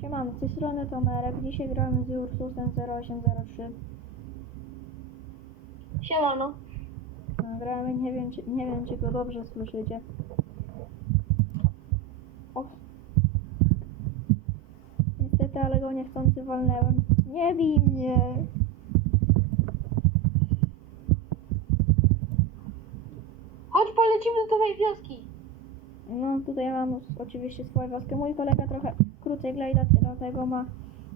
Siemano, z tej strony Tomerek. Dzisiaj gramy z Ursusem 0803. Siemano. No, Gramy, nie wiem, czy, nie wiem, czy go dobrze słyszycie. O. Niestety, ale go niechcący walnęłem. Nie bij mnie! Chodź polecimy do tej wioski. No, tutaj mam oczywiście swoją wioskę. Mój kolega trochę krócej glejda, dlatego ma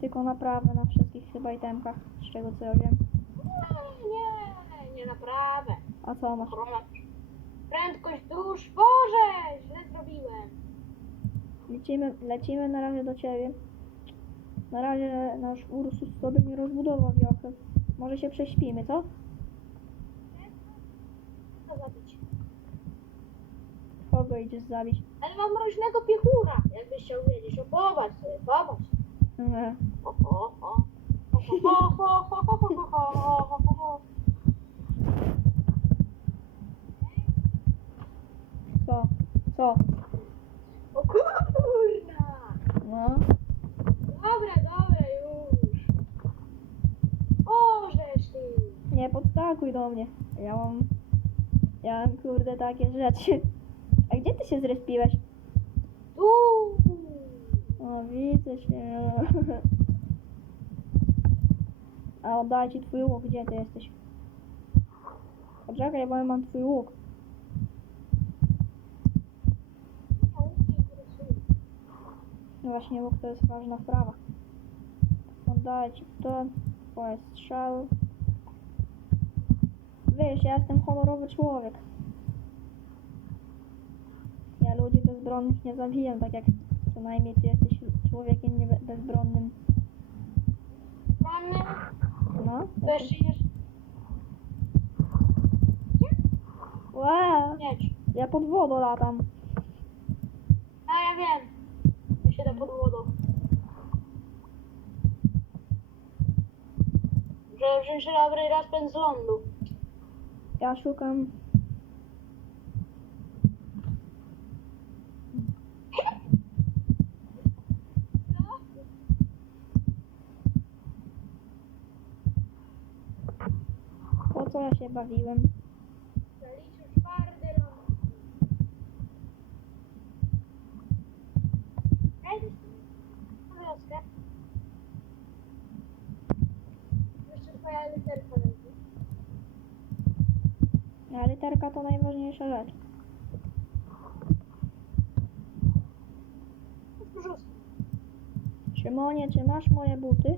tylko naprawę na wszystkich chyba itemkach, z czego co ja wiem. Nie, nie, nie naprawę. A co masz? Prędkość dusz. Boże, źle zrobiłem. Lecimy, lecimy na razie do ciebie. Na razie nasz Ursus sobie nie rozbudował wiochy. Może się prześpimy, co? Kogo idziesz zabić? Ale mam mroźnego piechura. Jakbyś chciał wiedzieć, o popatrz sobie, popatrz. Nie. O, o, o. O, o, o, o, o, o, o, o, o, o. Co? Co? O kurna. No. Dobra, dobra, już. O, żeż ty. Nie podskakuj do mnie. Ja mam... Ja mam kurde takie rzeczy. A gdzie ty się zrespiłeś? Widzę się. A oddaj ci twój łuk, gdzie ty jesteś? Poczekaj, bo ja mam twój łuk. No właśnie, łuk to jest ważna sprawa. Oddaję ci to, twoje strzały. Wiesz, ja jestem honorowy człowiek. Ja ludzi bezbronnych nie zabijam, tak jak co najmniej ty jesteś człowiekiem nie bezbronnym. Mamy. No? Jeszcze jest Wow, miecz. ja pod wodą latam. A ja wiem. Ja siedzę pod wodą. Że wziąć dobry rozpęd z lądu. Ja szukam. Ja się bawiłem? Zaliczył. Jeszcze twoja literka leży. A literka to najważniejsza rzecz. Wrzucę. Szymonie, czy masz moje buty?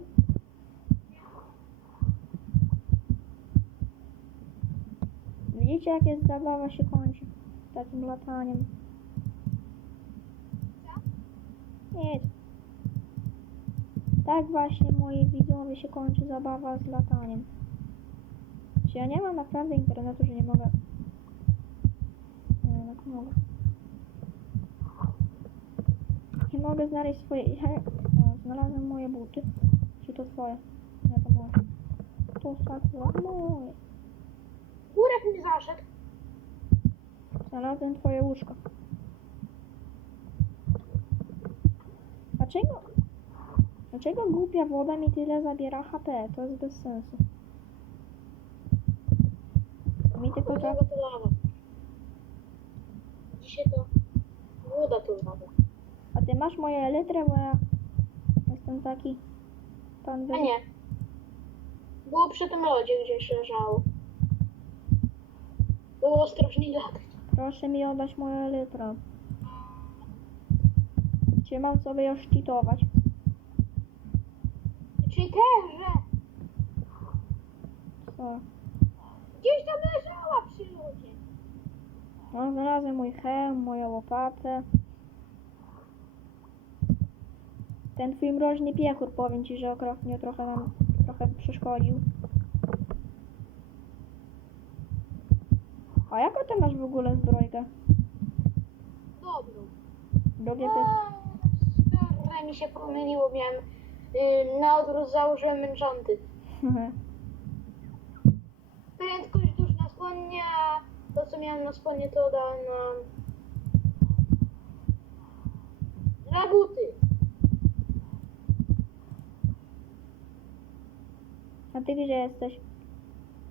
Widzicie, jak jest zabawa się kończy takim lataniem. Nic. Tak właśnie, moi widzowie, się kończy zabawa z lataniem. Czy ja nie mam naprawdę internetu, że nie mogę... Nie wiem, mogę. Nie mogę znaleźć swoje... O, znalazłem moje buty. Czy to twoje? Nie, to moje. To sakura moje. Górek mi zaszedł. Znalazłem twoje łóżko. Dlaczego? Dlaczego głupia woda mi tyle zabiera HP? To jest bez sensu. Mi tylko to lawa? Dzisiaj to woda to lawa. A ty masz moje elytry, bo ja jestem taki... Pan A nie. Było przy tym lodzie gdzieś leżało. Było strasznie latać. Proszę mi oddać moje elytry. Czy mam sobie już cheatować? Że Co? gdzieś tam leżała przy lodzie. No, znalazłem mój hełm, moją łopatę. Ten twój mroźny piechur, powiem ci, że okropnie trochę nam trochę przeszkodził. A jaką ty masz w ogóle zbrojkę? Dobrą. Drugie no, ty... Trochę mi się pomyliło, miałem yy, na odwrót założyłem męczący. Prędkość dusz na skłonnie, a to co miałem na skłonnie to dałem na... na buty. A ty gdzie jesteś?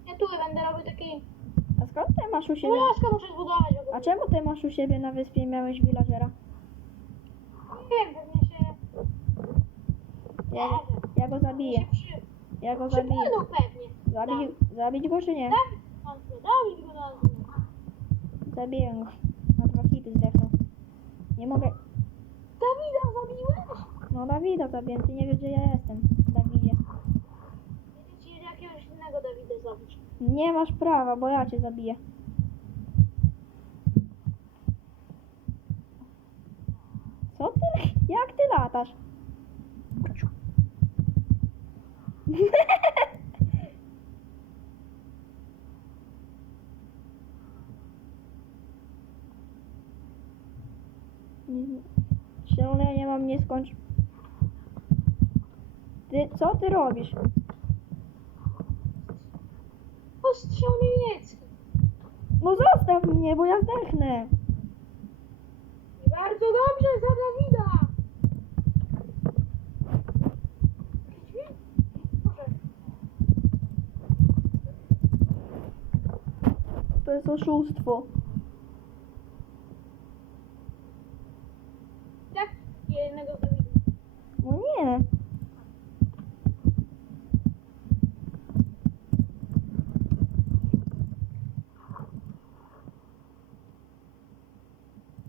Ja tu będę robił taki a skąd ty masz u siebie? Laskę muszę zbudować. A czemu ty masz u siebie na wyspie miałeś villagera? Nie wiem, pewnie się... Ja, ja go zabiję. Ja go zabiję. Przypłynął pewnie. Zabić, zabić go czy nie? Dawid, Dawid, Dawid go nazwał. Zabiję go. Na dwa hity zdechnął. Nie mogę. Dawida zabiłeś? No Dawida zabiję, ty nie wiesz gdzie ja jestem. Dawidzie. Idę ci jakiegoś innego Dawida zabić. Nie masz prawa, bo ja cię zabiję. Co ty? Jak ty latasz? Zielone ja nie mam nie skończ. Ty, co ty robisz? Ostrzał niemiecki. No zostaw mnie, bo ja zdechnę. I bardzo dobrze za Dawida. To jest oszustwo. Jak jednego Dawida? No nie.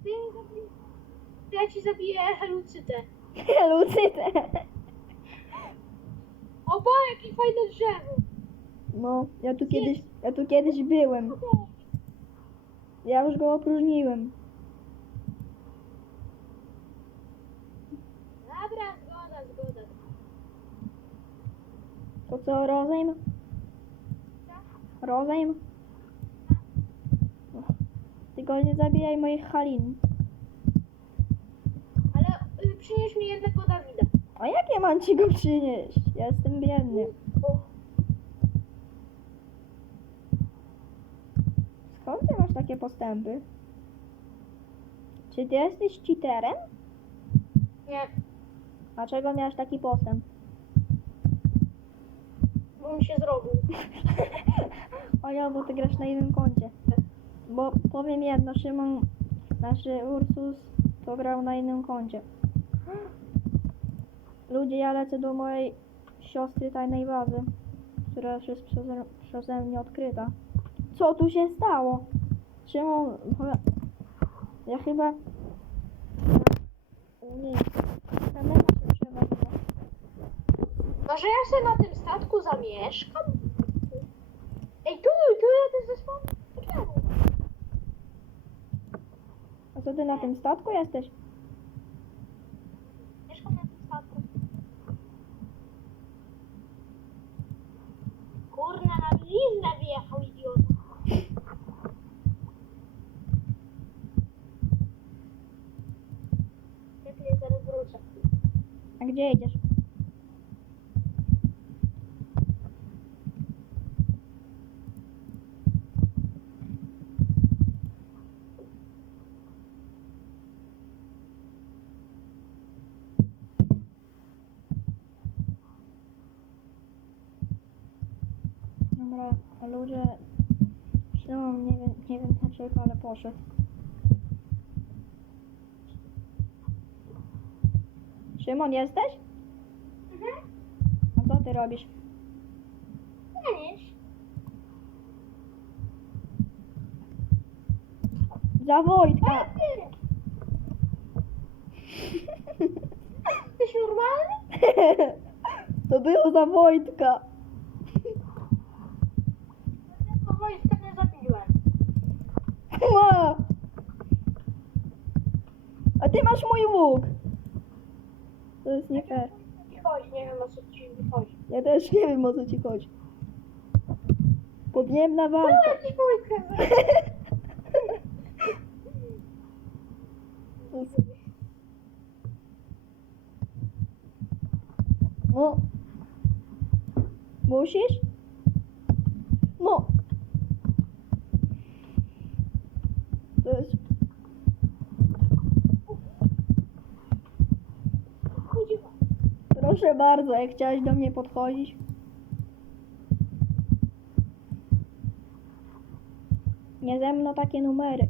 Ty mi zabij... Zabiję helucytę. Lucytę. Oba, jakie fajne drzewo. No, ja tu kiedyś, ja tu kiedyś byłem. Ja już go opróżniłem. Dobra, zgoda, zgoda. To co, rozejm? Rozejm? Tylko nie zabijaj moich halin. Przynieś mi jednego Dawida. A jak ja mam ci go przynieść? Ja jestem biedny. Skąd ty masz takie postępy? Czy ty jesteś cheaterem? nie, Dlaczego miałeś taki postęp? bo mi się zrobił. O ja, bo ty grasz na innym koncie. Bo powiem jedno, Szymon, znaczy Ursus, to grał na innym koncie. Ludzie, ja lecę do mojej siostry tajnej bazy, która już jest przeze, przeze mnie odkryta. Co tu się stało? Powie- ja chyba... Nie, kamera się przewaliła. Może ja sobie na tym statku zamieszkam? Ej, tu, tu ja też zespół. Czemu? A co ty na tym statku jesteś? Mieszkam na tym statku. Kurna, na bliznę wjechał idiota. Lepiej zaraz wrócę. A gdzie jedziesz? Dobra, ludzie... Szymon, nie wiem, nie wiem dlaczego, ale poszedł. Szymon, jesteś? Mhm. A co ty robisz? Nic. Za Wojtka! Jesteś normalny? to było za Wojtka! No wojska nie zabiłem. Ma! A ty masz mój łuk! To jest nie fair. Chodź, nie wiem o co ci chodzi. Ja też nie wiem o co ci chodzi. Podniebna To walka. jakiś wojska. No. Musisz? No. To jest... Proszę bardzo, jak chciałeś do mnie podchodzić. Nie ze mną takie numery.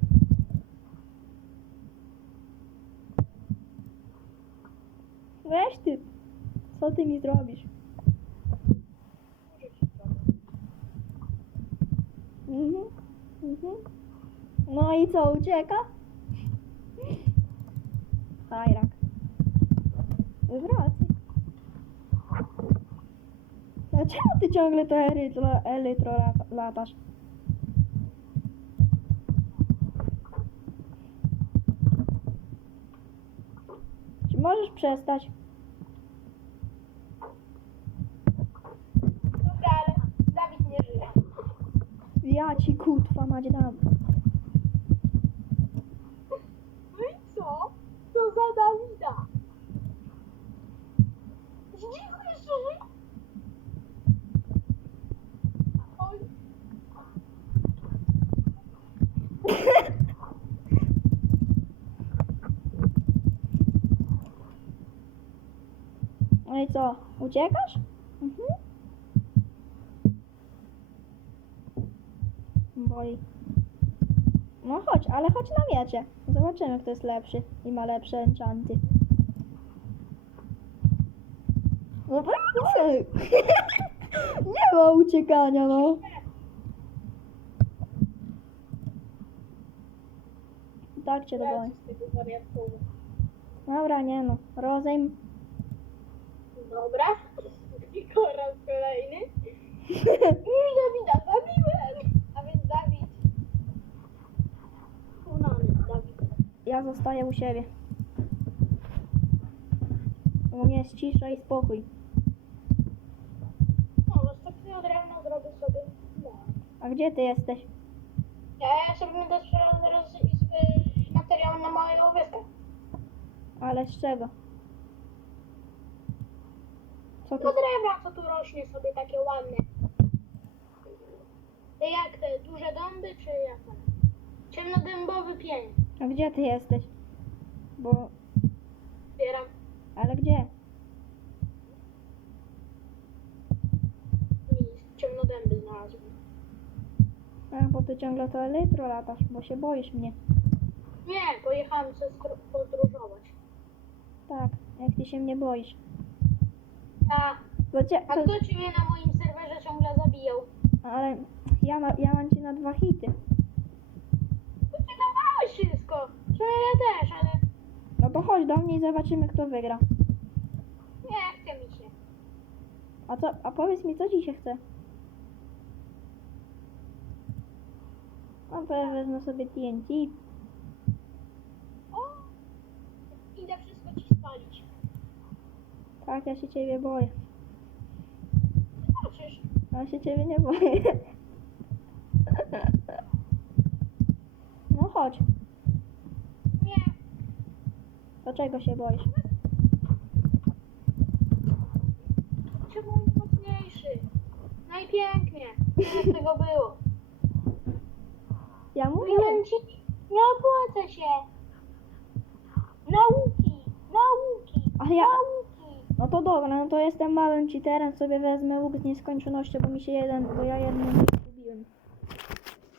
Weź ty. Co ty mi zrobisz? Mhm. Mhm. No i co, ucieka? Fajrak. Wrac. Dlaczego ty ciągle to elytro lat- latasz? Czy możesz przestać? Dobra, ale Dawid nie żyje. Ja ci kutwa mać dam. No i co? To za Dawida. Zdzichu jeszcze żyje? Oj, No i co? Uciekasz? Mhm. Boi. No chodź, ale chodź na miecie. Zobaczymy, kto jest lepszy i ma lepsze enchanty. No wracaj! Nie ma uciekania, no. Tak cię dogoni. z tego wariatku. Dobra, nie no. Rozejm. Dobra. I po raz kolejny. Już Dawida zabiłem. A więc Dawid. Unany, Dawid. Ja zostaję u siebie. U mnie jest cisza i spokój. No, następnie od rana zrobię sobie. No. A gdzie ty jesteś? Ja sobie będę y, materiału na moją wyspę. Ale z czego? Ty? No drewna, co tu rośnie sobie takie ładne. Te jak te duże dąby, czy jak one? Ciemnodębowy pień. A gdzie ty jesteś? Bo... Zbieram. Ale gdzie? Nic. Ciemnodęby znalazłem. A, bo ty ciągle to elytro latasz, bo się boisz mnie. Nie, pojechałem sobie podróżować. Tak, jak ty się mnie boisz. A, To cię, a to, kto ciebie na moim serwerze ciągle zabijał? ale ja, ma, ja mam cię na dwa hity. No ty dawałeś wszystko. Że ja też, ale No to chodź do mnie i zobaczymy, kto wygra. nie chce mi się. A co, a powiedz mi, co ci się chce? No to ja wezmę sobie TNT. O! Idę wszystko ci spalić. Tak, ja się ciebie boję. Zobaczysz. Ja się ciebie nie boję. No chodź, Nie. do czego się boisz? Trzeba być mocniejszy. No i pięknie. Jak tego było. Ja mówię, Mówiłem ci, nie opłaca się. Nauki, nauki, Ale ja- nauki. No to dobra, no to jestem małym cheaterem, sobie wezmę łuk z nieskończonością, bo mi się jeden, bo ja jednym